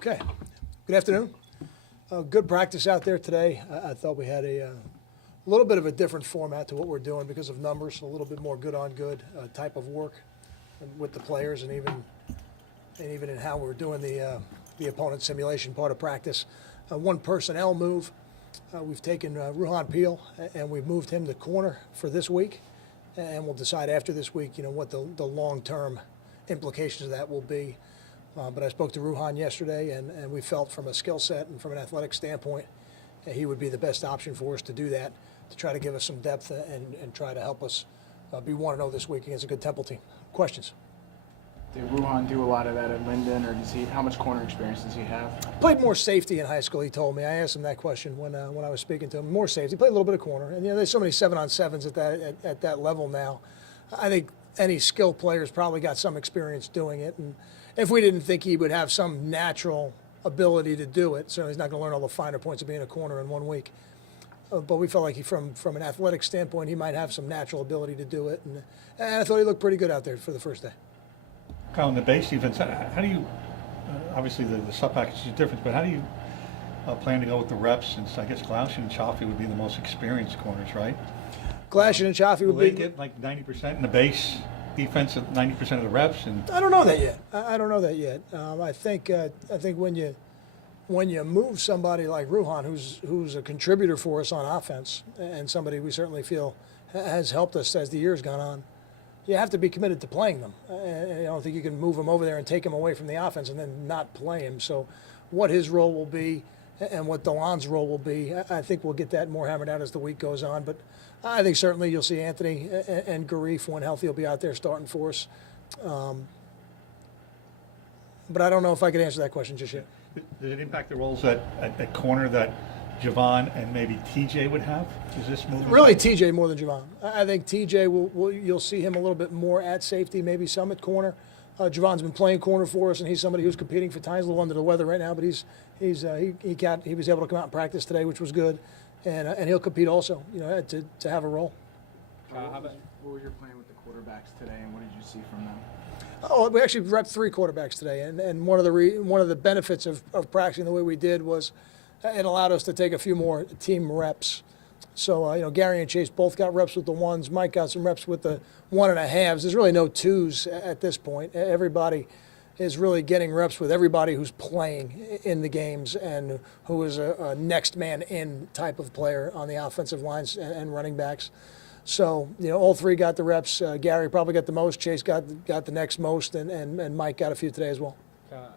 Okay. Good afternoon. Good practice out there today. I thought we had a little bit of a different format to what we're doing because of numbers, a little bit more good-on-good type of work with the players, and even in how we're doing the opponent simulation part of practice. One personnel move. We've taken Ruhan Peel and we've moved him to corner for this week, and we'll decide after this week, what the long-term implications of that will be. But I spoke to Ruhan yesterday, and we felt from a skill set and from an athletic standpoint, he would be the best option for us to do that, to try to give us some depth and try to help us be 1-0 this week against a good Temple team. Questions? Did Ruhan do a lot of that at Linden, or how much corner experience does he have? Played more safety in high school, he told me. I asked him that question when I was speaking to him. More safety, played a little bit of corner. And, there's so many 7-on-7s at that level now. I think any skilled player's probably got some experience doing it. And if we didn't think he would have some natural ability to do it, certainly he's not going to learn all the finer points of being a corner in 1 week. But we felt like from an athletic standpoint, he might have some natural ability to do it. And I thought he looked pretty good out there for the first day. Kyle, in the base defense, how do you, obviously the sub package is different, but how do you plan to go with the reps, since I guess Glaushin and Chaffee would be the most experienced corners, right? Glaushin and Chaffee would be. Will they get like 90% in the base defense at 90% of the reps? And I don't know that yet. I don't know that yet. I think when you move somebody like Ruhan, who's a contributor for us on offense, and somebody we certainly feel has helped us as the year's gone on, you have to be committed to playing them. I don't think you can move him over there and take him away from the offense and then not play him. So what his role will be and what DeLon's role will be, I think we'll get that more hammered out as the week goes on. But I think certainly you'll see Anthony and Garif, when healthy, will be out there starting for us. But I don't know if I could answer that question just yet. Does it impact the roles at corner that Javon and maybe TJ would have? Is this moving? Really, TJ more than Javon. I think TJ you'll see him a little bit more at safety, maybe some at corner. Javon's been playing corner for us, and he's somebody who's competing for times. A little under the weather right now, but he was able to come out and practice today, which was good, and he'll compete also, to have a role. What was your plan with the quarterbacks today, and what did you see from them? Oh, we actually repped 3 quarterbacks today, and one of the benefits of practicing the way we did was it allowed us to take a few more team reps. So, Gary and Chase both got reps with the 1s. Mike got some reps with the 1.5s. There's really no 2s at this point. Everybody is really getting reps with everybody who's playing in the games and who is a next man in type of player on the offensive lines and running backs. So, all 3 got the reps. Gary probably got the most. Chase got the next most, and Mike got a few today as well.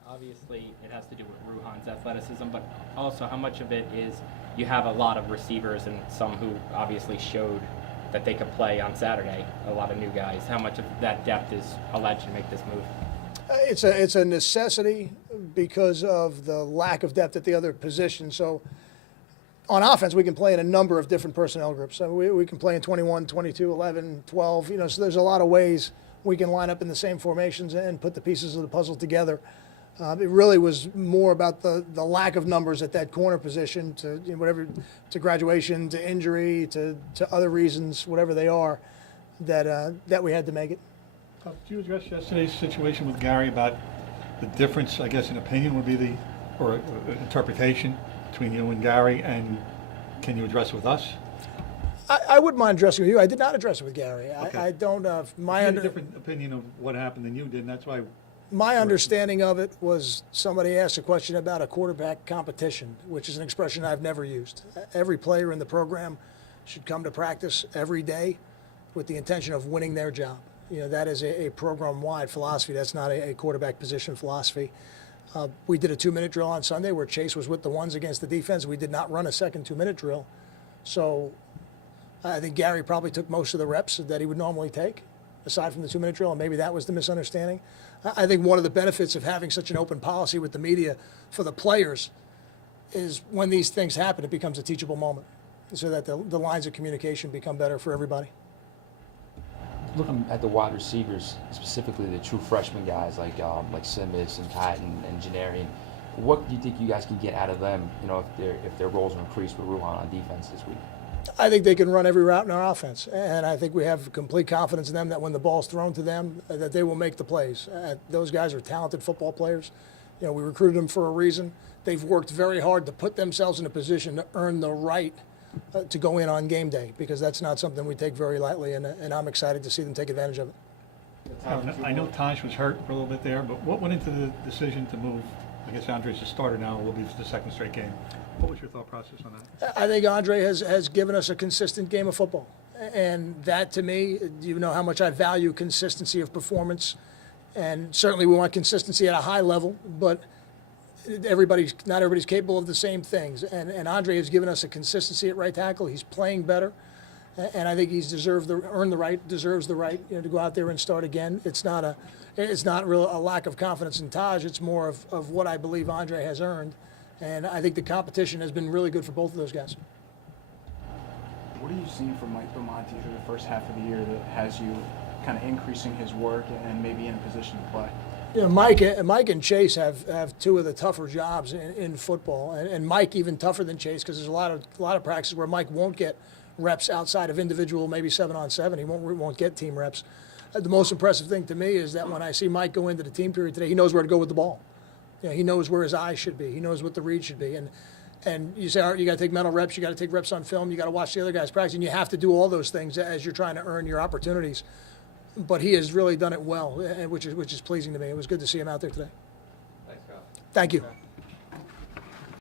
Obviously, it has to do with Ruhan's athleticism, but also how much of it is you have a lot of receivers and some who obviously showed that they could play on Saturday, a lot of new guys. How much of that depth is alleged to make this move? It's a necessity because of the lack of depth at the other position. So on offense, we can play in a number of different personnel groups. So we can play in 21, 22, 11, 12. So there's a lot of ways we can line up in the same formations and put the pieces of the puzzle together. It really was more about the lack of numbers at that corner position to graduation, to injury, to other reasons, whatever they are, that we had to make it. Did you address yesterday's situation with Gary about the difference, I guess, in opinion would be or interpretation between you and Gary, and can you address it with us? I wouldn't mind addressing it with you. I did not address it with Gary. Okay. I don't. You had a different opinion of what happened than you did, and that's why. My understanding of it was somebody asked a question about a quarterback competition, which is an expression I've never used. Every player in the program should come to practice every day with the intention of winning their job. That is a program-wide philosophy. That's not a quarterback position philosophy. We did a 2-minute drill on Sunday where Chase was with the 1s against the defense. We did not run a second 2-minute drill. So I think Gary probably took most of the reps that he would normally take, aside from the 2-minute drill, and maybe that was the misunderstanding. I think one of the benefits of having such an open policy with the media for the players is when these things happen, it becomes a teachable moment so that the lines of communication become better for everybody. Looking at the wide receivers, specifically the true freshman guys like Simmons and Patton and Janarian, what do you think you guys can get out of them, if their roles are increased with Ruhan on defense this week? I think they can run every route in our offense, and I think we have complete confidence in them that when the ball's thrown to them, that they will make the plays. Those guys are talented football players. You know, we recruited them for a reason. They've worked very hard to put themselves in a position to earn the right to go in on game day, because that's not something we take very lightly, and I'm excited to see them take advantage of it. I know Taj was hurt for a little bit there, but what went into the decision to move? I guess Andre's a starter now, will be the second straight game. What was your thought process on that? I think Andre has given us a consistent game of football. And that, to me, you know how much I value consistency of performance. And certainly we want consistency at a high level, but not everybody's capable of the same things. And Andre has given us a consistency at right tackle. He's playing better. And I think he's deserves the right to go out there and start again. It's not really a lack of confidence in Taj. It's more of what I believe Andre has earned. And I think the competition has been really good for both of those guys. What are you seeing from Mike Belmonte through the first half of the year that has you kind of increasing his work and maybe in a position to play? You know, Mike and Chase have two of the tougher jobs in football, and Mike even tougher than Chase, because there's a lot of practices where Mike won't get reps outside of individual, maybe 7-on-7. He won't get team reps. The most impressive thing to me is that when I see Mike go into the team period today, he knows where to go with the ball. You know, he knows where his eyes should be. He knows what the read should be. And you say, all right, you got to take mental reps, you got to take reps on film, you got to watch the other guys practice, and you have to do all those things as you're trying to earn your opportunities. But he has really done it well, which is pleasing to me. It was good to see him out there today. Thanks, Kyle. Thank you.